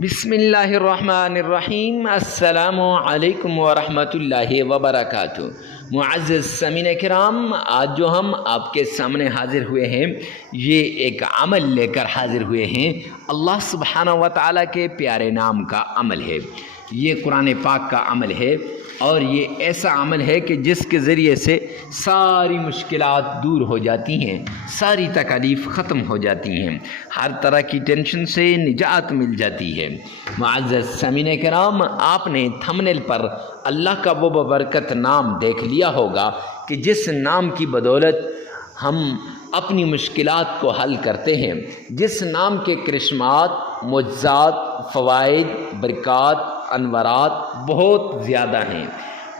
بسم اللہ الرحمن الرحیم۔ السلام علیکم ورحمۃ اللہ وبرکاتہ۔ معزز سامعین کرام، آج جو ہم آپ کے سامنے حاضر ہوئے ہیں یہ ایک عمل لے کر حاضر ہوئے ہیں۔ اللہ سبحانہ و تعالیٰ کے پیارے نام کا عمل ہے، یہ قرآن پاک کا عمل ہے، اور یہ ایسا عمل ہے کہ جس کے ذریعے سے ساری مشکلات دور ہو جاتی ہیں، ساری تکالیف ختم ہو جاتی ہیں، ہر طرح کی ٹینشن سے نجات مل جاتی ہے۔ معزز سامعین کرام، آپ نے تھمبنیل پر اللہ کا وہ ببرکت نام دیکھ لیا ہوگا کہ جس نام کی بدولت ہم اپنی مشکلات کو حل کرتے ہیں، جس نام کے کرشمات، معجزات، فوائد، برکات، انوارات بہت زیادہ ہیں۔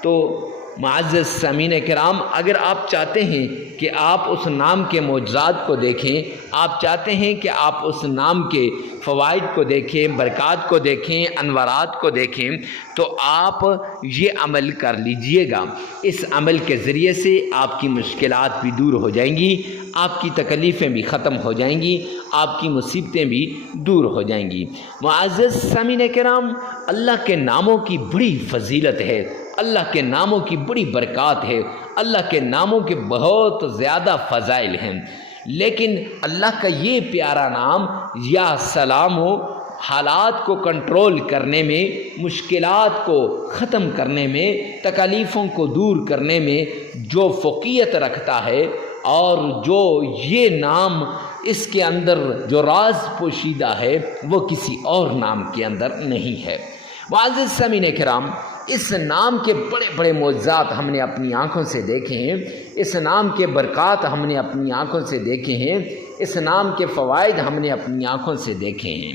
تو معزز سامعین کرام، اگر آپ چاہتے ہیں کہ آپ اس نام کے معجزات کو دیکھیں، آپ چاہتے ہیں کہ آپ اس نام کے فوائد کو دیکھیں، برکات کو دیکھیں، انوارات کو دیکھیں، تو آپ یہ عمل کر لیجئے گا۔ اس عمل کے ذریعے سے آپ کی مشکلات بھی دور ہو جائیں گی، آپ کی تکلیفیں بھی ختم ہو جائیں گی، آپ کی مصیبتیں بھی دور ہو جائیں گی۔ معزز سامعین کرام، اللہ کے ناموں کی بڑی فضیلت ہے، اللہ کے ناموں کی بڑی برکات ہے، اللہ کے ناموں کے بہت زیادہ فضائل ہیں، لیکن اللہ کا یہ پیارا نام یا سلام ہو، حالات کو کنٹرول کرنے میں، مشکلات کو ختم کرنے میں، تکالیفوں کو دور کرنے میں جو فوقیت رکھتا ہے، اور جو یہ نام اس کے اندر جو راز پوشیدہ ہے وہ کسی اور نام کے اندر نہیں ہے۔ معزز سامعین کرام، اس نام کے بڑے بڑے معجزات ہم نے اپنی آنکھوں سے دیکھے ہیں، اس نام کے برکات ہم نے اپنی آنکھوں سے دیکھے ہیں، اس نام کے فوائد ہم نے اپنی آنکھوں سے دیکھے ہیں۔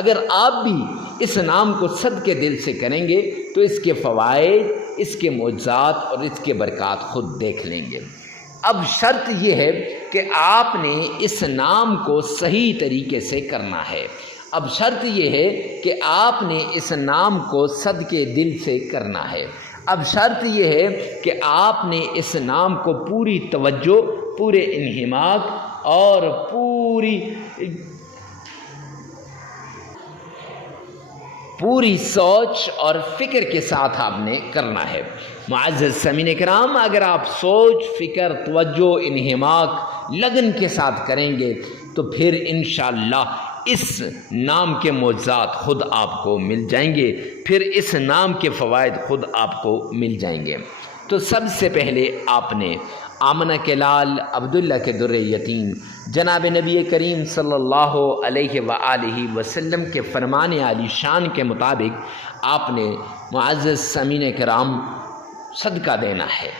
اگر آپ بھی اس نام کو صدقے دل سے کریں گے تو اس کے فوائد، اس کے معجزات اور اس کے برکات خود دیکھ لیں گے۔ اب شرط یہ ہے کہ آپ نے اس نام کو صحیح طریقے سے کرنا ہے۔ اب شرط یہ ہے کہ آپ نے اس نام کو صدقے دل سے کرنا ہے۔ اب شرط یہ ہے کہ آپ نے اس نام کو پوری توجہ، پورے انہماک اور پوری سوچ اور فکر کے ساتھ آپ نے کرنا ہے۔ معزز سامعین کرام، اگر آپ سوچ، فکر، توجہ، انہماک، لگن کے ساتھ کریں گے تو پھر انشاءاللہ اس نام کے معجزات خود آپ کو مل جائیں گے، پھر اس نام کے فوائد خود آپ کو مل جائیں گے۔ تو سب سے پہلے آپ نے آمنہ کے لال عبداللہ کے در یتیم جناب نبی کریم صلی اللہ علیہ وآلہ وسلم کے فرمان عالی شان کے مطابق آپ نے معزز سامعین کرام صدقہ دینا ہے۔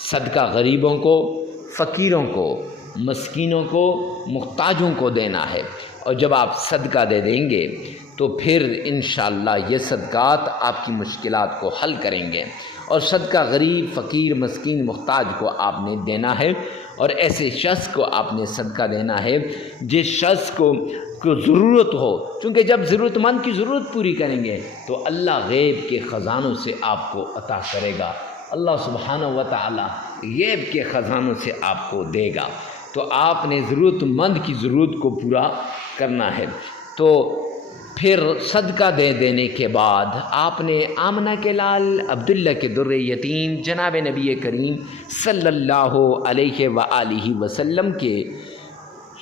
صدقہ غریبوں کو، فقیروں کو، مسکینوں کو، محتاجوں کو دینا ہے، اور جب آپ صدقہ دے دیں گے تو پھر انشاءاللہ یہ صدقات آپ کی مشکلات کو حل کریں گے، اور صدقہ غریب، فقیر، مسکین، محتاج کو آپ نے دینا ہے، اور ایسے شخص کو آپ نے صدقہ دینا ہے جس شخص کو ضرورت ہو، چونکہ جب ضرورت مند کی ضرورت پوری کریں گے تو اللہ غیب کے خزانوں سے آپ کو عطا کرے گا، اللہ سبحانہ و تعالی غیب کے خزانوں سے آپ کو دے گا۔ تو آپ نے ضرورت مند کی ضرورت کو پورا کرنا ہے۔ تو پھر صدقہ دے دینے کے بعد آپ نے آمنہ کے لال عبداللہ کے در یتیم جناب نبی کریم صلی اللہ علیہ وآلہ وسلم کے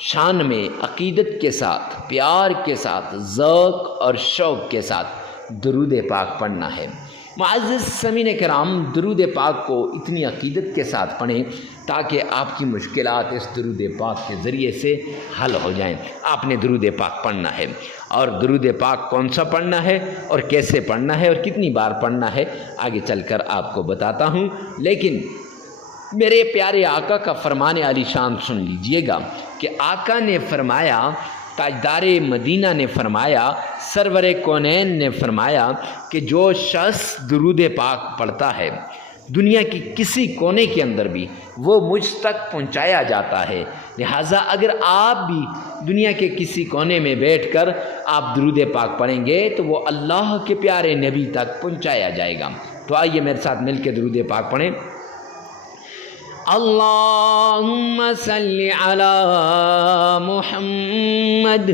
شان میں عقیدت کے ساتھ، پیار کے ساتھ، ذوق اور شوق کے ساتھ درود پاک پڑھنا ہے۔ معزز سامعین کرام، درود پاک کو اتنی عقیدت کے ساتھ پڑھیں تاکہ آپ کی مشکلات اس درود پاک کے ذریعے سے حل ہو جائیں۔ آپ نے درود پاک پڑھنا ہے، اور درود پاک کون سا پڑھنا ہے اور کیسے پڑھنا ہے اور کتنی بار پڑھنا ہے آگے چل کر آپ کو بتاتا ہوں، لیکن میرے پیارے آقا کا فرمان عالی شان سن لیجئے گا کہ آقا نے فرمایا، تاجدار مدینہ نے فرمایا، سرور کونین نے فرمایا کہ جو شخص درود پاک پڑھتا ہے دنیا کی کسی کونے کے اندر بھی وہ مجھ تک پہنچایا جاتا ہے۔ لہٰذا اگر آپ بھی دنیا کے کسی کونے میں بیٹھ کر آپ درود پاک پڑھیں گے تو وہ اللہ کے پیارے نبی تک پہنچایا جائے گا۔ تو آئیے میرے ساتھ مل کے درود پاک پڑھیں۔ اللہم صلی علی محمد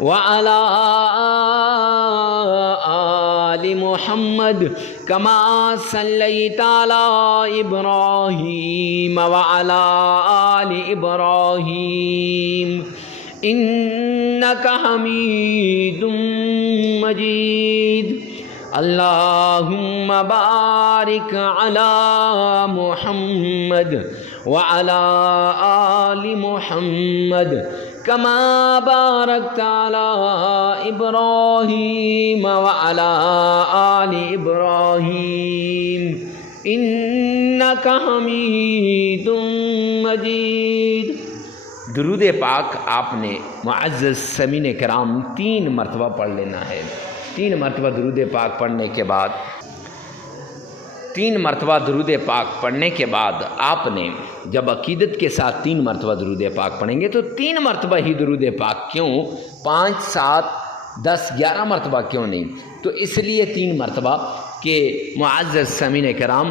وعلی محمد کما صلیت علی ابراہیم وعلی آل ابراہیم انک حمید مجید اللہم بارک علی محمد وعلی آل محمد کما بارکت علی ابراہیم وعلی آل ابراہیم انک حمید مجید۔ درود پاک آپ نے معزز سامعین کرام 3 مرتبہ پڑھ لینا ہے۔ 3 مرتبہ درود پاک پڑھنے کے بعد 3 مرتبہ درود پاک پڑھنے کے بعد آپ نے جب عقیدت کے ساتھ 3 مرتبہ درود پاک پڑھیں گے تو 3 مرتبہ ہی درود پاک کیوں، 5 7 10 11 مرتبہ کیوں نہیں؟ تو اس لیے 3 مرتبہ کہ معزز سامعین کرام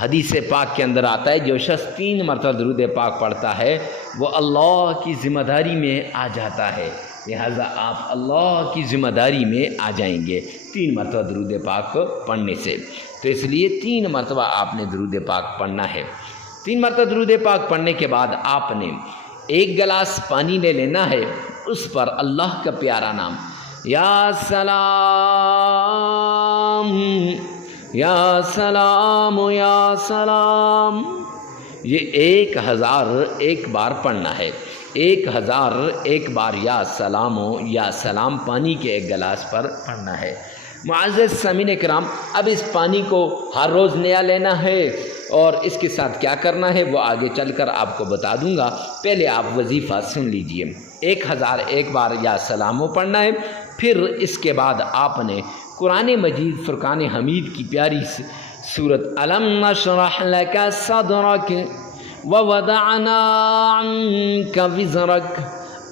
حدیث پاک کے اندر آتا ہے جو شخص 3 مرتبہ درود پاک پڑھتا ہے وہ اللہ کی ذمہ داری میں آ جاتا ہے، لہذا آپ اللہ کی ذمہ داری میں آ جائیں گے 3 مرتبہ درود پاک پڑھنے سے۔ تو اس لیے 3 مرتبہ آپ نے درود پاک پڑھنا ہے۔ 3 مرتبہ درود پاک پڑھنے کے بعد آپ نے 1 گلاس پانی لے لینا ہے، اس پر اللہ کا پیارا نام یا سلام یا سلام یا سلام، یہ 1001 بار پڑھنا ہے۔ 1001 بار یا سلام یا سلام پانی کے 1 گلاس پر پڑھنا ہے۔ معزز سامعین کرام اب اس پانی کو ہر روز نیا لینا ہے اور اس کے ساتھ کیا کرنا ہے وہ آگے چل کر آپ کو بتا دوں گا، پہلے آپ وظیفہ سن لیجئے۔ 1001 بار یا سلام پڑھنا ہے، پھر اس کے بعد آپ نے قرآن مجید فرقان حمید کی پیاری سورت الم نشرح لک صدرک ووضعنا عنک وزرک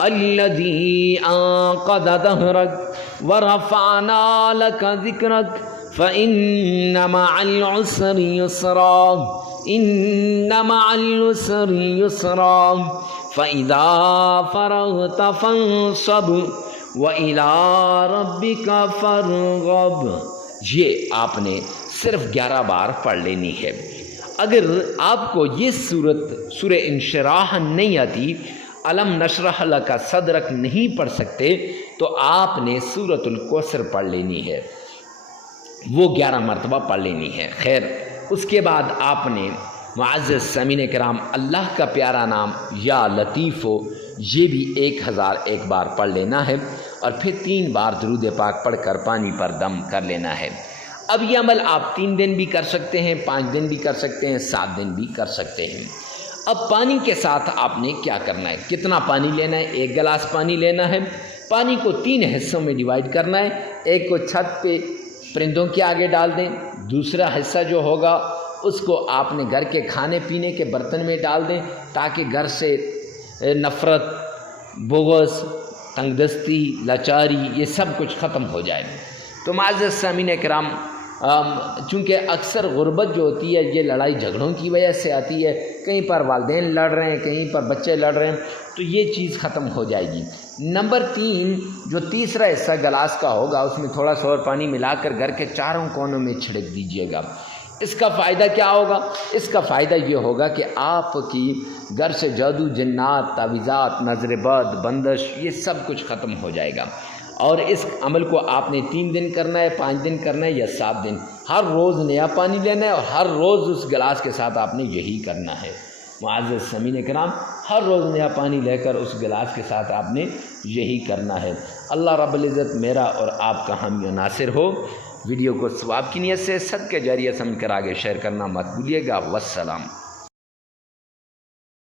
الذی انقض ظہرک ورفعنا لک ذکرک فإن مع العسر یسرا ان مع العسر یسرا فإذا فرغت فانصب وَإِلَىٰ رَبِّكَ فَارْغَب۔ یہ آپ نے صرف 11 بار پڑھ لینی ہے۔ اگر آپ کو یہ سورہ انشراح نہیں آتی، الم نشرح لک صدرک نہیں پڑھ سکتے، تو آپ نے سورۃ الکوثر پڑھ لینی ہے، وہ 11 مرتبہ پڑھ لینی ہے۔ خیر، اس کے بعد آپ نے معزز سامعین کرام اللہ کا پیارا نام یا لطیف ہو یہ بھی 1001 بار پڑھ لینا ہے اور پھر 3 بار درود پاک پڑھ کر پانی پر دم کر لینا ہے۔ اب یہ عمل آپ 3 دن بھی کر سکتے ہیں، 5 دن بھی کر سکتے ہیں، 7 دن بھی کر سکتے ہیں۔ اب پانی کے ساتھ آپ نے کیا کرنا ہے، کتنا پانی لینا ہے؟ 1 گلاس پانی لینا ہے، پانی کو 3 حصوں میں ڈیوائیڈ کرنا ہے۔ ایک کو چھت پہ پرندوں کے آگے ڈال دیں، دوسرا حصہ جو ہوگا اس کو آپ نے گھر کے کھانے پینے کے برتن میں ڈال دیں تاکہ گھر سے نفرت، بغض، تنگ دستی، لاچاری یہ سب کچھ ختم ہو جائے۔ تو معزز سامعین کرام چونکہ اکثر غربت جو ہوتی ہے یہ لڑائی جھگڑوں کی وجہ سے آتی ہے، کہیں پر والدین لڑ رہے ہیں، کہیں پر بچے لڑ رہے ہیں، تو یہ چیز ختم ہو جائے گی۔ نمبر 3 جو تیسرا حصہ گلاس کا ہوگا اس میں تھوڑا سا اور پانی ملا کر گھر کے چاروں کونوں میں چھڑک دیجیے گا۔ اس کا فائدہ کیا ہوگا؟ اس کا فائدہ یہ ہوگا کہ آپ کی گھر سے جادو، جنات، تعویذات، نظر بد، بندش یہ سب کچھ ختم ہو جائے گا۔ اور اس عمل کو آپ نے 3 دن کرنا ہے، 5 دن کرنا ہے یا 7 دن، ہر روز نیا پانی لینا ہے اور ہر روز اس گلاس کے ساتھ آپ نے یہی کرنا ہے۔ معزز سامعین کرام ہر روز نیا پانی لے کر اس گلاس کے ساتھ آپ نے یہی کرنا ہے۔ اللہ رب العزت میرا اور آپ کا حامی و ناصر ہو۔ ویڈیو کو ثواب کی نیت سے صدقہ جاریہ سمجھ کر آگے شیئر کرنا مت بھولیے گا۔ والسلام۔